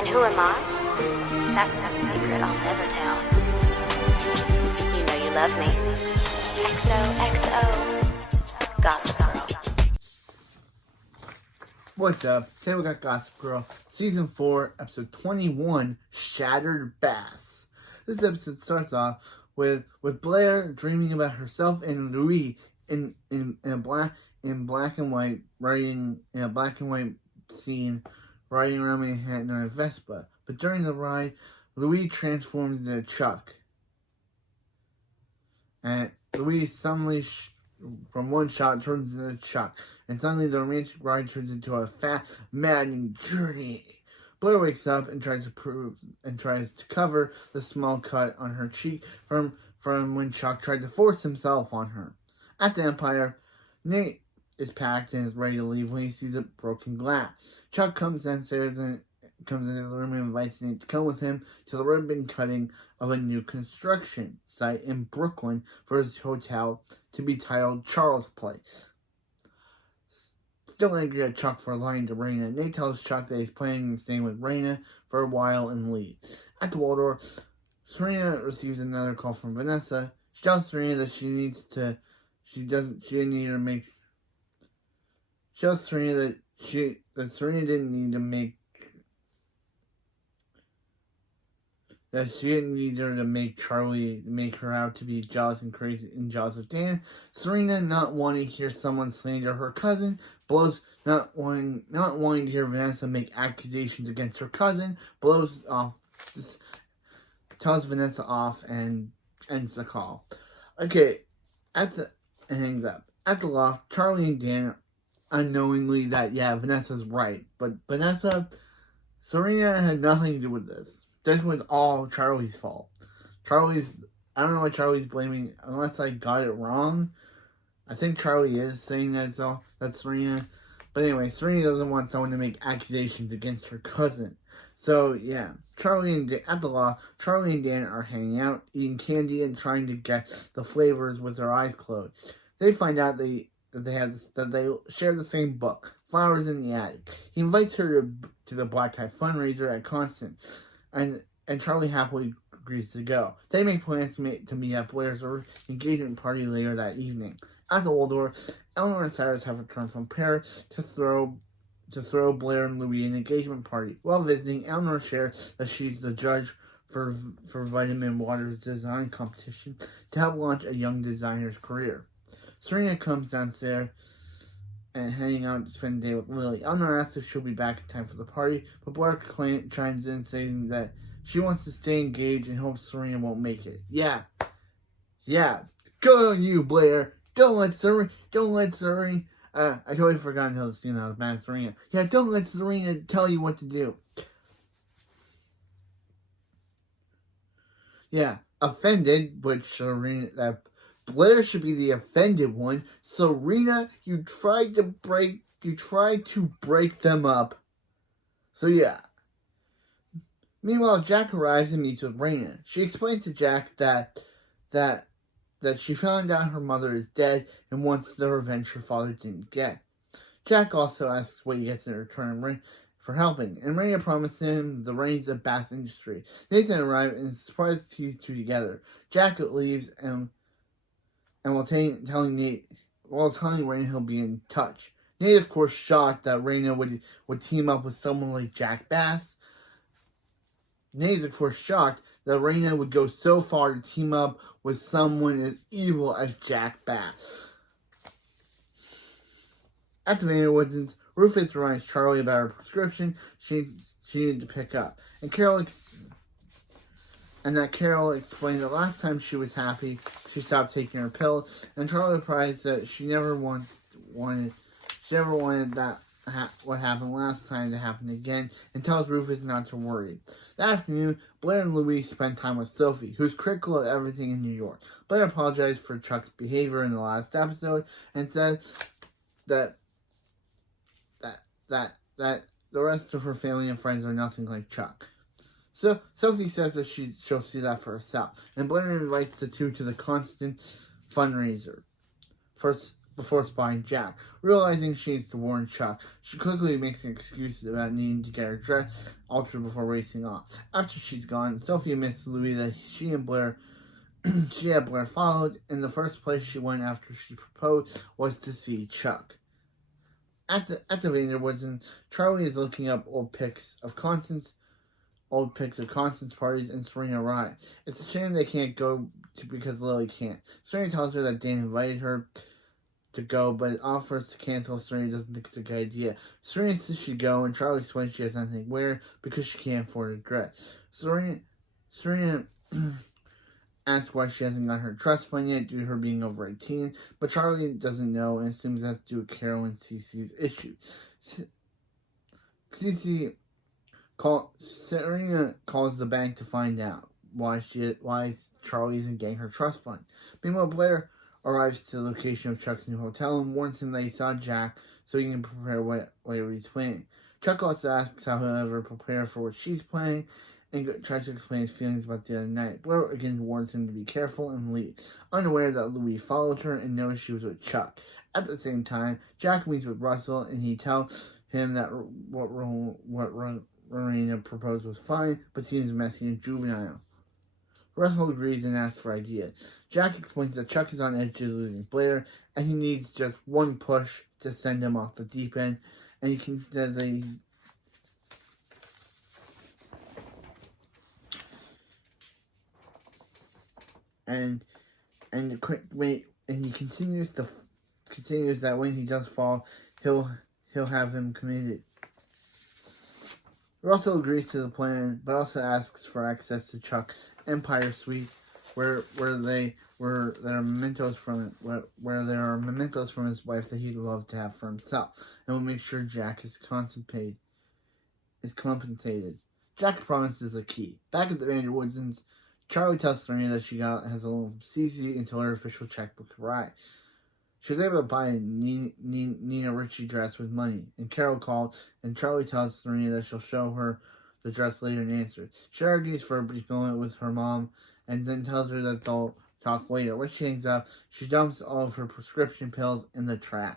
And who am I? That's not a secret I'll never tell. You know you love me. XOXO. Gossip Girl. What's up? Today we got Gossip Girl, Season 4, Episode 21, Shattered Bass. This episode starts off with Blair dreaming about herself and Louis in black and white, riding in a black and white scene, riding around Manhattan on a Vespa. But during the ride, Louis transforms into Chuck. And Louis suddenly, from one shot, turns into Chuck. And suddenly the romantic ride turns into a fast, maddening journey. Blair wakes up and tries to cover the small cut on her cheek from when Chuck tried to force himself on her. At the Empire, Nate is packed and is ready to leave when he sees a broken glass. Chuck comes downstairs and comes into the room and invites Nate to come with him to the ribbon cutting of a new construction site in Brooklyn for his hotel to be titled Charles Place. Still angry at Chuck for lying to Raina, Nate tells Chuck that he's planning on staying with Raina for a while and leaves. At the Waldorf, Serena receives another call from Vanessa. She tells Serena that Serena didn't need to make her to make Charlie make her out to be jealous and crazy and jealous of Dan. Serena, not wanting to hear someone slander her cousin, blows not wanting to hear Vanessa make accusations against her cousin, blows off, tells Vanessa off and ends the call. Okay, and hangs up. At the loft, Charlie and Dan unknowingly that, Vanessa's right. But Serena had nothing to do with this. This was all Charlie's fault. I don't know what Charlie's blaming, unless I got it wrong. I think Charlie is saying that's Serena. But anyway, Serena doesn't want someone to make accusations against her cousin. So, yeah, at the law, Charlie and Dan are hanging out, eating candy, and trying to get the flavors with their eyes closed. They find out that they share the same book, Flowers in the Attic. He invites her to the black tie fundraiser at Constant, and Charlie happily agrees to go. They make plans to meet at Blair's engagement party later that evening. At the Waldorf, Eleanor and Cyrus have returned from Paris to throw Blair and Louis an engagement party. While visiting, Eleanor shares that she's the judge for Vitamin Water's design competition to help launch a young designer's career. Serena comes downstairs and hanging out to spend the day with Lily. Eleanor asks if she'll be back in time for the party, but Blair chimes in saying that she wants to stay engaged and hopes Serena won't make it. Yeah, go on you, Blair. Don't let Serena, I totally forgot until the scene I was mad at Serena. Yeah, don't let Serena tell you what to do. Yeah, offended, which Blair should be the offended one. Serena, you tried to break them up. So yeah. Meanwhile, Jack arrives and meets with Raina. She explains to Jack that she found out her mother is dead and wants the revenge her father didn't get. Jack also asks what he gets in return for helping, and Raina promises him the reins of Bass Industry. Nathan arrives and is surprised to see these two together. Jack leaves and while telling Raina he'll be in touch. Nate, of course, shocked that Raina would team up with someone like Jack Bass. Nate is, of course, shocked that Raina would go so far to team up with someone as evil as Jack Bass. At the Vanderwoodsons, Rufus reminds Charlie about her prescription she needed to pick up, and Carol explained that last time she was happy, she stopped taking her pill, and Charlie replies that she never wanted that what happened last time to happen again, and tells Rufus not to worry. That afternoon, Blair and Louis spend time with Sophie, who's critical of everything in New York. Blair apologized for Chuck's behavior in the last episode and says that the rest of her family and friends are nothing like Chuck. So Sophie says that she'll see that for herself, and Blair invites the two to the Constant fundraiser. First, before spotting Jack. Realizing she needs to warn Chuck, she quickly makes an excuse about needing to get her dress altered before racing off. After she's gone, Sophie admits to Louis that she had Blair followed. In the first place she went after she proposed was to see Chuck. At the Vanderwoods, and Charlie is looking up old pics of Constance's parties, and Serena arrives. It's a shame they can't go to because Lily can't. Serena tells her that Dan invited her to go, but offers to cancel if Serena doesn't think it's a good idea. Serena says she go, and Charlie explains she has nothing to wear because she can't afford a dress. Serena asks why she hasn't got her trust fund yet due to her being over 18, but Charlie doesn't know and assumes it has to do with Carol and Cece's issue. Serena calls the bank to find out why Charlie isn't getting her trust fund. Meanwhile, Blair arrives to the location of Chuck's new hotel and warns him that he saw Jack so he can prepare whatever he's planning. Chuck also asks how he'll ever prepare for what she's planning and tries to explain his feelings about the other night. Blair again warns him to be careful and leave, unaware that Louis followed her and knows she was with Chuck. At the same time, Jack meets with Russell and he tells him that what Raina proposed was fine, but seems messy and juvenile. Russell agrees and asks for ideas. Jack explains that Chuck is on edge of losing Blair, and he needs just one push to send him off the deep end, and he says that he's and he continues that when he does fall, he'll have him committed. Russell agrees to the plan, but also asks for access to Chuck's Empire Suite, where there are mementos from his wife that he'd love to have for himself, and will make sure Jack is compensated. Jack promises a key. Back at the Vanderwoodsons, Charlie tells Serena that she has a loan from Cece until her official checkbook arrives. She was able to buy a Nina Ricci dress with money, and Carol called, and Charlie tells Serena that she'll show her the dress later and answers. She argues for a brief moment with her mom, and then tells her that they'll talk later. When she hangs up, she dumps all of her prescription pills in the trash.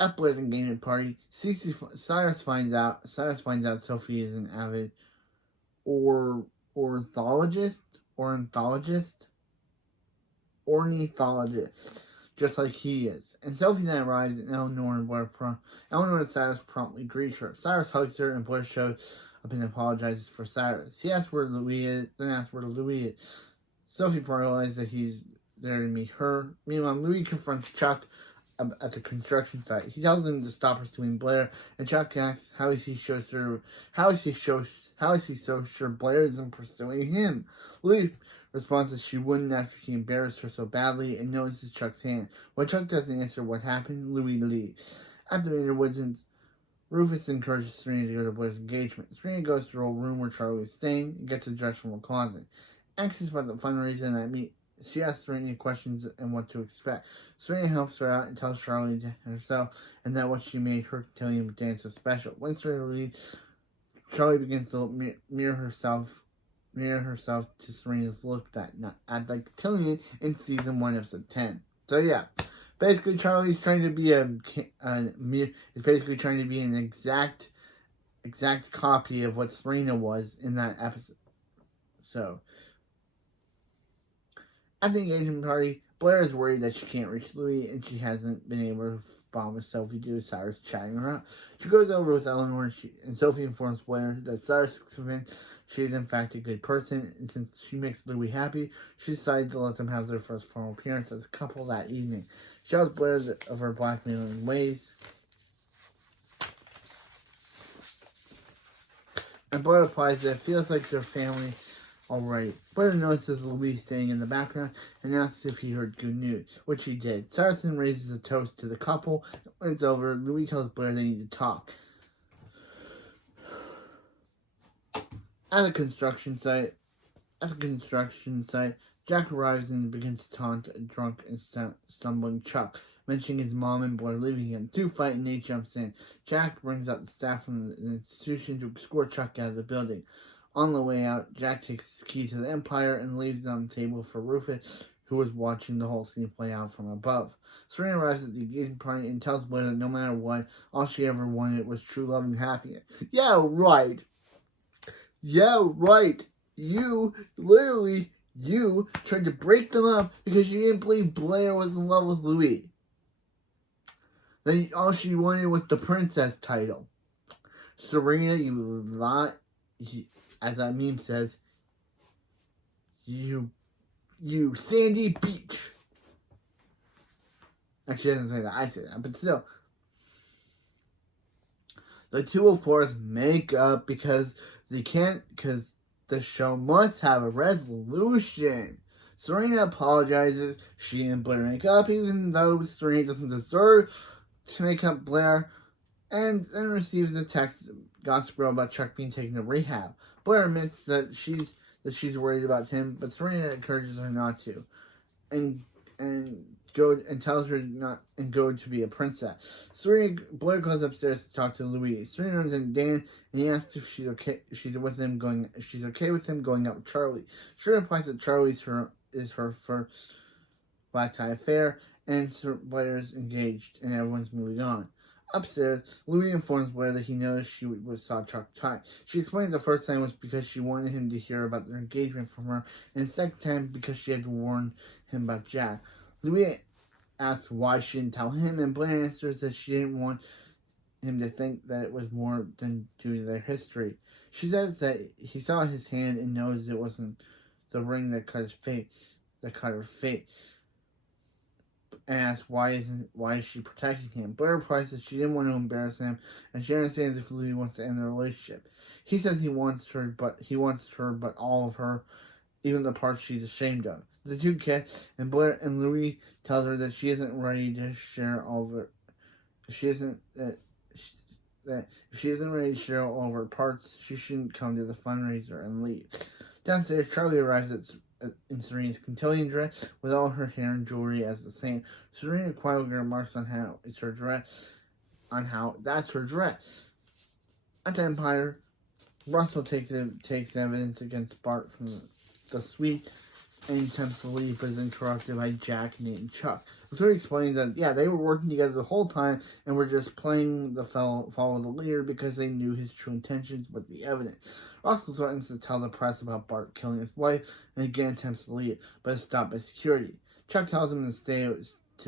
At Blair's engagement party, Cyrus finds out Sophie is an avid ornithologist, just like he is. And Sophie then arrives, and Eleanor and Cyrus promptly greet her. Cyrus hugs her, and Blair shows up and apologizes for Cyrus. He asks where Louis is, Sophie realizes that he's there to meet her. Meanwhile, Louis confronts Chuck at the construction site. He tells him to stop pursuing Blair, and Chuck asks how is he so sure Blair isn't pursuing him. Louis responds that she wouldn't after he embarrassed her so badly, and notices Chuck's hand. When Chuck doesn't answer what happened, Louis leaves. At the Vanderwoodsons, Rufus encourages Serena to go to Blair's engagement. Serena goes to her old room where Charlie is staying and gets a dress from a closet. Anxious about the fundraiser that meet, she asks Serena questions and what to expect. Serena helps her out and tells Charlie herself and that what she made her cotillion dance was special. When Serena leaves, Charlie begins to mirror herself to Serena's look that night at the cotillion in season 1, episode 10. So yeah, basically Charlie's trying to be an exact copy of what Serena was in that episode. So at the engagement party, Blair is worried that she can't reach Louis, and she hasn't been able to bond with Sophie due to Cyrus chatting her up. She goes over with Eleanor, and Sophie informs Blair that Cyrus is convinced she is in fact a good person, and since she makes Louis happy, she decides to let them have their first formal appearance as a couple that evening. She tells Blair of her blackmailing ways, and Blair replies that it feels like their family alright. Blair notices Louis staying in the background and asks if he heard good news, which he did. Cyrus then raises a toast to the couple. When it's over, Louis tells Blair they need to talk. At the construction site, Jack arrives and begins to taunt a drunk and stumbling Chuck, mentioning his mom and Blair leaving him. Two fight and Nate jumps in. Jack brings out the staff from the institution to escort Chuck out of the building. On the way out, Jack takes his key to the Empire and leaves it on the table for Rufus, who was watching the whole scene play out from above. Serena arrives at the engagement party and tells Blair that no matter what, all she ever wanted was true love and happiness. Yeah, right. Yeah, right. You tried to break them up because you didn't believe Blair was in love with Louis. Then all she wanted was the princess title. Serena, you lie. As that meme says, you sandy beach. Actually, it doesn't say that. I say that, but still. The two, of course, make up because they can't, because the show must have a resolution. Serena apologizes. She and Blair make up, even though Serena doesn't deserve to make up Blair, and then receives a text gossip girl about Chuck being taken to rehab. Blair admits that she's worried about him, but Serena encourages her not to, and tells her not and go to be a princess. Blair goes upstairs to talk to Louise. Serena runs into Dan and he asks if she's okay. She's okay with him going out with Charlie. Serena replies that Charlie's is her first black tie affair, and Blair's engaged, and everyone's moving on. Upstairs, Louis informs Blair that he knows she saw Chuck tie. She explains the first time was because she wanted him to hear about their engagement from her, and the second time because she had to warn him about Jack. Louis asks why she didn't tell him, and Blair answers that she didn't want him to think that it was more than due to their history. She says that he saw his hand and knows it wasn't the ring that cut her face. And asks why is she protecting him. Blair replies that she didn't want to embarrass him, and she understands if Louis wants to end the relationship. He says he wants her, but all of her, even the parts she's ashamed of. The two kiss, and Blair and Louis tells her that she isn't ready to share all of her. If she isn't ready to share all of her parts, she shouldn't come to the fundraiser and leave. Downstairs, Charlie arrives in Serena's cotillion dress with all her hair and jewelry as the same. Serena quietly remarks on how that's her dress. At the Empire, Russell takes evidence against Bart from the suite and attempts to leave, but is interrupted by Jack, Nate, and Chuck. Serena explains that they were working together the whole time and were just playing the follow the leader because they knew his true intentions with the evidence. Russell threatens to tell the press about Bart killing his wife and again attempts to leave, but is stopped by security. Chuck tells him to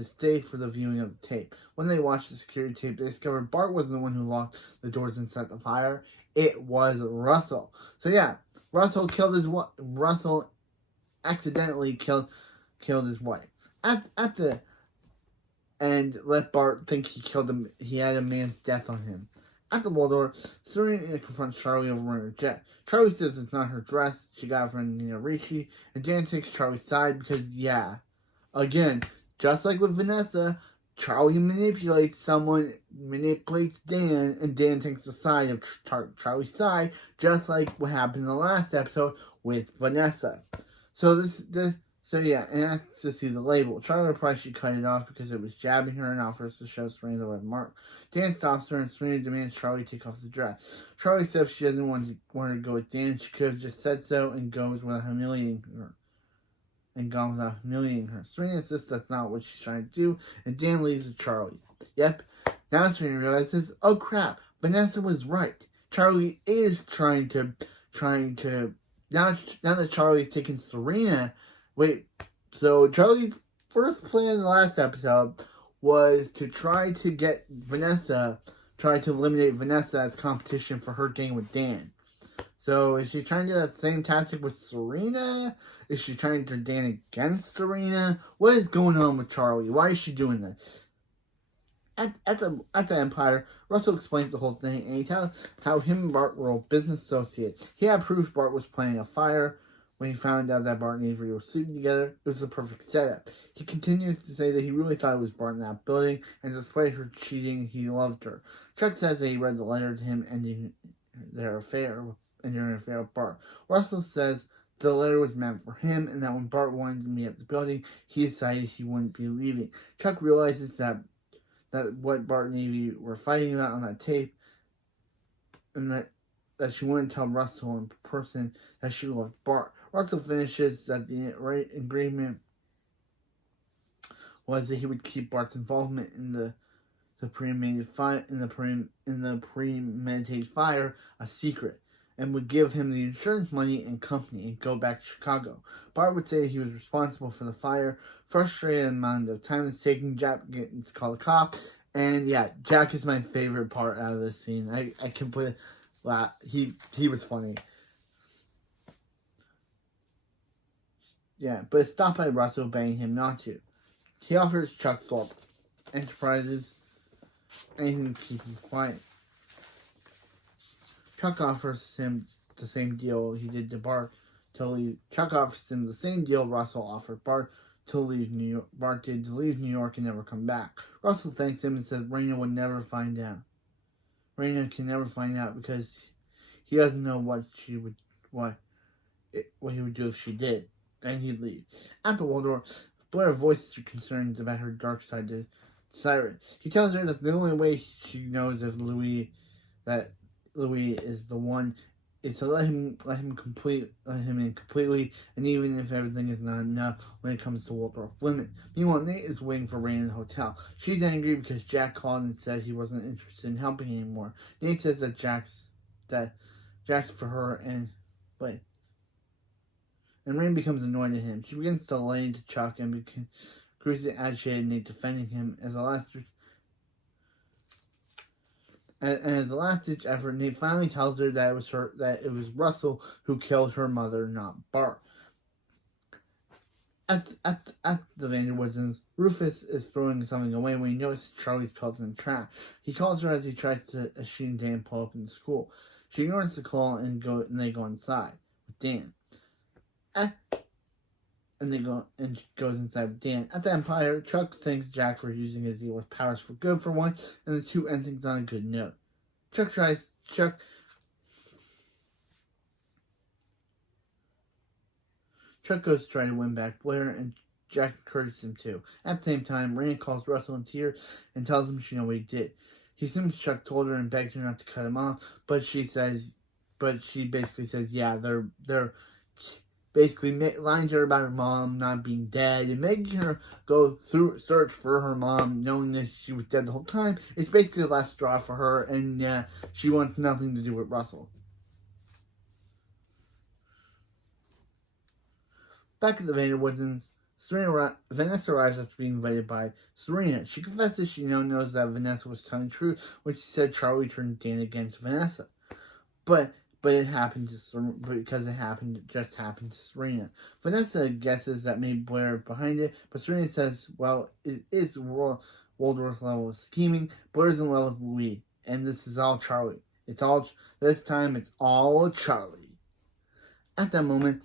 stay for the viewing of the tape. When they watch the security tape, they discover Bart wasn't the one who locked the doors and set the fire. It was Russell. So Russell killed Russell accidentally killed his wife. At the end, let Bart think he killed him. He had a man's death on him. At the Waldorf, Serena confronts Charlie over wearing her jet. Charlie says it's not her dress. She got it from Nina Ricci. And Dan takes Charlie's side because, again, just like with Vanessa, Charlie manipulates Dan, and Dan takes the side of Charlie's side, just like what happened in the last episode with Vanessa. And asks to see the label. Charlie replies she cut it off because it was jabbing her and offers to show Serena the red mark. Dan stops her and Serena demands Charlie take off the dress. Charlie says if she doesn't want her to go with Dan, she could have just said so and goes without humiliating her. Serena insists that's not what she's trying to do, and Dan leaves with Charlie. Yep. Now Serena realizes, oh crap, Vanessa was right. Charlie is trying to now that Charlie's taken Serena. So Charlie's first plan in the last episode was to try to eliminate Vanessa as competition for her game with Dan. So is she trying to do that same tactic with Serena? Is she trying to turn Dan against Serena? What is going on with Charlie? Why is she doing this? At the Empire, Russell explains the whole thing, and he tells how him and Bart were old business associates. He had proof Bart was planning a fire. When he found out that Bart and Avery were sleeping together, it was the perfect setup. He continues to say that he really thought it was Bart in that building, and despite her cheating, he loved her. Chuck says that he read the letter to him ending their affair with Bart. Russell says the letter was meant for him, and that when Bart wanted to meet at the building, he decided he wouldn't be leaving. Chuck realizes that what Bart and Avery were fighting about on that tape, and that she wouldn't tell Russell in person that she loved Bart. Russell finishes that the agreement was that he would keep Bart's involvement in the premeditated fire a secret, and would give him the insurance money and company and go back to Chicago. Bart would say he was responsible for the fire, frustrated at the amount of time it's taking Jack getting to call the cops. And yeah, Jack is my favorite part out of this scene. I completely laugh. He was funny. Yeah, but it's stopped by Russell begging him not to. He offers Chuck Thorpe Enterprises anything to keep him quiet. Chuck offers him the same deal he did to Bart to leave. Chuck offers him the same deal Russell offered Bart to leave New York. Bart did to leave New York and never come back. Russell thanks him and says Raina would never find out. Raina can never find out because he doesn't know what he would do if she did. And he'd leave. At the Waldorf, Blair voices her concerns about her dark side to Cyrus. He tells her that the only way she knows if Louis is the one is to let him in completely, and even if everything is not enough when it comes to Waldorf women. Meanwhile, Nate is waiting for Raina in the hotel. She's angry because Jack called and said he wasn't interested in helping anymore. Nate says that Jack's for her and Rain becomes annoyed at him. She begins to lay into Chuck and becomes agitated, Nate defending him as a last-ditch effort. Nate finally tells her that it was Russell who killed her mother, not Bart. At the Vanderwoodsons, Rufus is throwing something away when he notices Charlie's pills in the trash. He calls her as he tries to she and Dan pull up in the school. She ignores the call and they go inside with Dan. And goes inside with Dan. At the Empire, Chuck thanks Jack for using his evil powers for good for once, and the two end things on a good note. Chuck goes to try to win back Blair, and Jack encourages him to. At the same time, Raina calls Russell in tears and tells him she knows what he did. He assumes Chuck told her and begs her not to cut him off, but she basically says, yeah, they're basically lying to her about her mom not being dead and making her go through search for her mom, knowing that she was dead the whole time. It's basically the last straw for her, and she wants nothing to do with Russell. Back at the Vanderwoodsons, Vanessa arrives after being invited by Serena. She confesses she now knows that Vanessa was telling the truth when she said Charlie turned Dan against Vanessa. But it happened because it just happened to Serena. Vanessa guesses that maybe Blair behind it, but Serena says, well, it is Waldorf level of scheming. Blair's in love with Louis, and this is all Charlie. This time it's all Charlie. At that moment,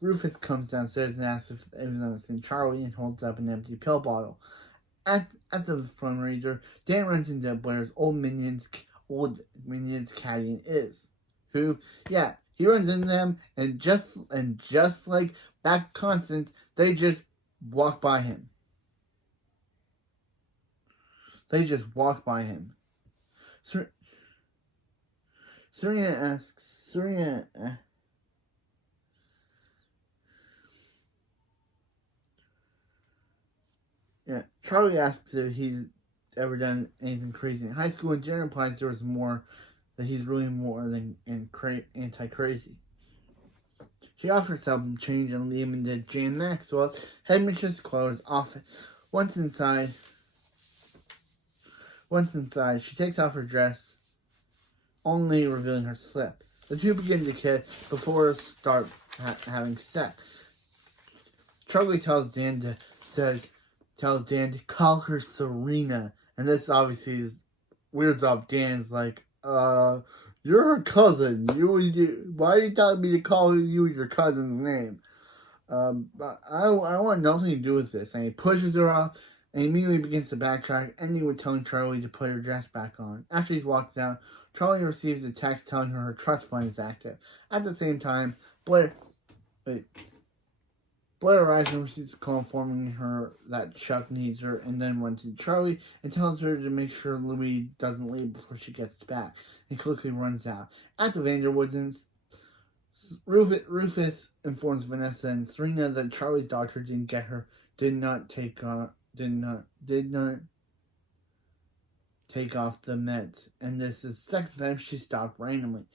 Rufus comes downstairs and asks if everyone has seen Charlie and holds up an empty pill bottle. At the fundraiser, Dan runs into Blair's old minions, Caddy and Iz, who, yeah, he runs into them, and just like back Constance, they just walk by him. Charlie asks if he's ever done anything crazy in high school, and Jen implies that he's really more than anti-crazy. She offers help and change and leave him into Jan Maxwell, headmistress Chloe's office. Once inside, she takes off her dress, only revealing her slip. The two begin to kiss before start having sex. Charlie tells Dan to call her Serena. And this obviously weirds off Dan's like, you're her cousin. Why are you telling me to call you your cousin's name? But I want nothing to do with this. And he pushes her off and immediately begins to backtrack, ending with telling Charlie to put her dress back on. After he walks out, Charlie receives a text telling her trust fund is active. At the same time, Blair arrives and receives a call informing her that Chuck needs her, and then runs to Charlie and tells her to make sure Louis doesn't leave before she gets back, and quickly runs out. At the Vanderwoodsons, Rufus informs Vanessa and Serena that Charlie's doctor didn't get did not take off the meds, and this is the second time she stopped randomly.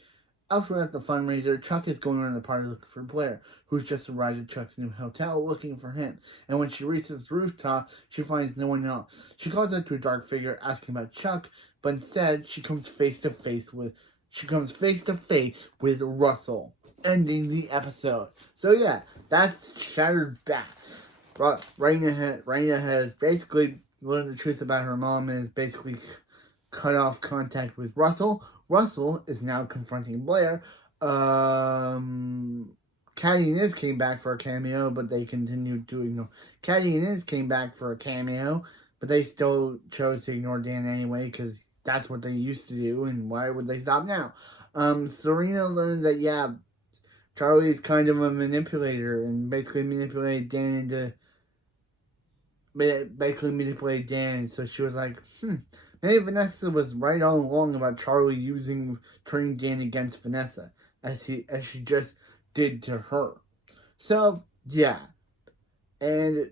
Elsewhere at the fundraiser, Chuck is going around the party looking for Blair, who's just arrived at Chuck's new hotel looking for him. And when she reaches the rooftop, she finds no one else. She calls out to a dark figure asking about Chuck, but instead she comes face to face with Russell, ending the episode. So yeah, that's Shattered Back. Raina has basically learned the truth about her mom and has basically cut off contact with Russell. Russell is now confronting Blair. Caddy and Iz came back for a cameo, but they continued to ignore. Caddy and Iz came back for a cameo, but they still chose to ignore Dan anyway, because that's what they used to do, and why would they stop now? Serena learned that, yeah, Charlie is kind of a manipulator, and basically manipulated Dan, so she was like, maybe Vanessa was right all along about Charlie turning Dan against Vanessa, as she just did to her. So, yeah. And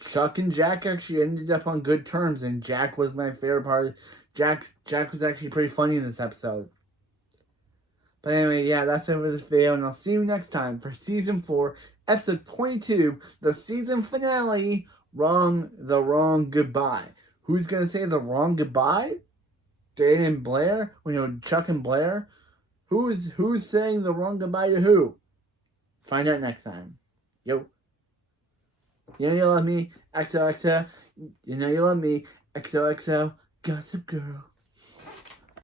Chuck and Jack actually ended up on good terms, and Jack was my favorite part. Jack was actually pretty funny in this episode. But anyway, yeah, that's it for this video, and I'll see you next time for Season 4, Episode 22, the season finale, The Wrong Goodbye. Who's going to say the wrong goodbye? Dan and Blair? Chuck and Blair? Who's saying the wrong goodbye to who? Find out next time. Yo. You know you love me, XOXO. You know you love me, XOXO. Gossip Girl.